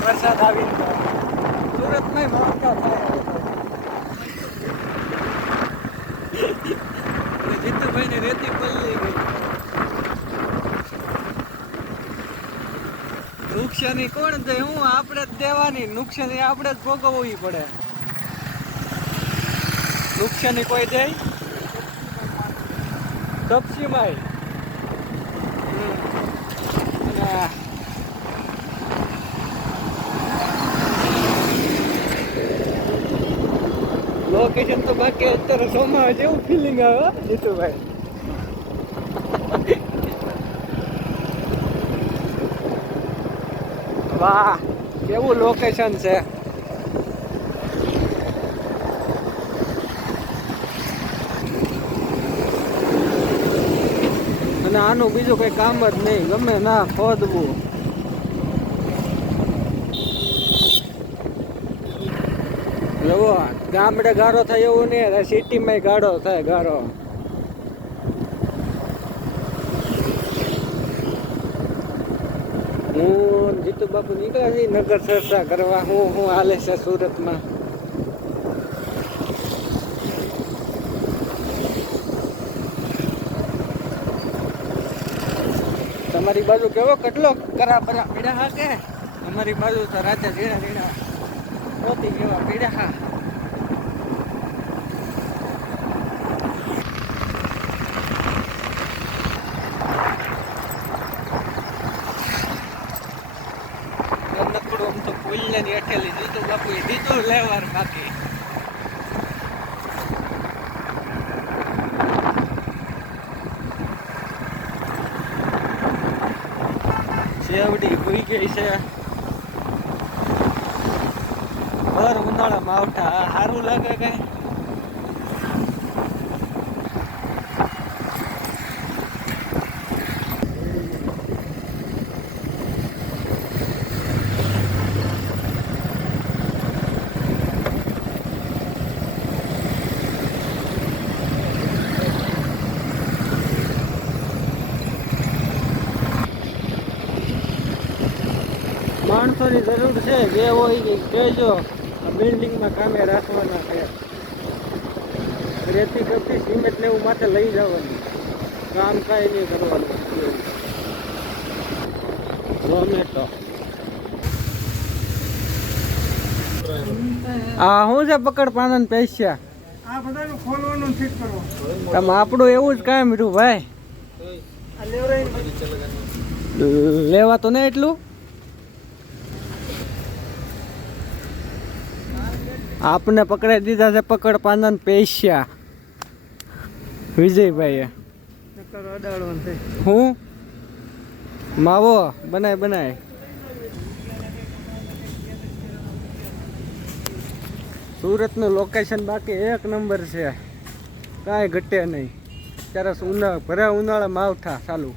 વરસાદ આવી સુરતમાં માવઠા થાય જીતુભાઈ ને રેતી પલ્લી ગઈ નુકસાની કોણ દે હું આપણે જ દેવાની નુકસાની આપણે જ ભોગવવી પડે નુકસાની કોઈ દે કપસીમાં લોકેશન તો બાકી અત્યારે સોમાં જેવું ફિલિંગ આવે જીતુભાઈ વાહ કેવું લોકેશન છે અને આનું બીજું કઈ કામ જ નહીં ગમે ના ખોદવું જુઓ ગામડે ગારો થાય એવું નહીં સિટીમાં ગાડો થાય ગારો હું જીતુ બાપુ નીકળ્યા છે નગર ચર્ચા કરવા હું હાલે છે સુરતમાં તમારી બાજુ કેવો કેટલો કરા બરા પીડા હા કે અમારી બાજુ તો રાતે ઝીણા ઝીણા મોતી કેવા પીડા હા નકડું તો પુલ્ય ની અઠેલી જીતુ બાપુ એ દીધું લેવાર બાકી સેવડી ભૂઈ ગઈ છે ભર ઉનાળા માવઠા સારું લાગે કઈ માણસોની જરૂર છે જે હોય કે કહેજો આ બિલ્ડિંગમાં કામે રાખવાના છે રેતી કપી સિમેન્ટ ને એવું માથે લઈ જવાનું કામ કાંઈ નહીં કરવાનું ઝોમેટો આ શું છે પકડ પાનન પૈસા આ બધાનું ખોલવાનું ફિટ કરવું તમે આપણું એવું જ કામ રહ્યું ભાઈ લેવા તો નહીં એટલું આપને પકડાઈ દીધા છે પકડ પાનન પૈસા વિજયભાઈએ હું માવો બનાય સુરતનું લોકેશન બાકી એક નંબર છે કાંઈ ઘટે નહીં ત્યારે ભરા ઉનાળા માવઠા ચાલુ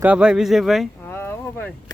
કા ભાઈ વિજયભાઈ હા ઓ ભાઈ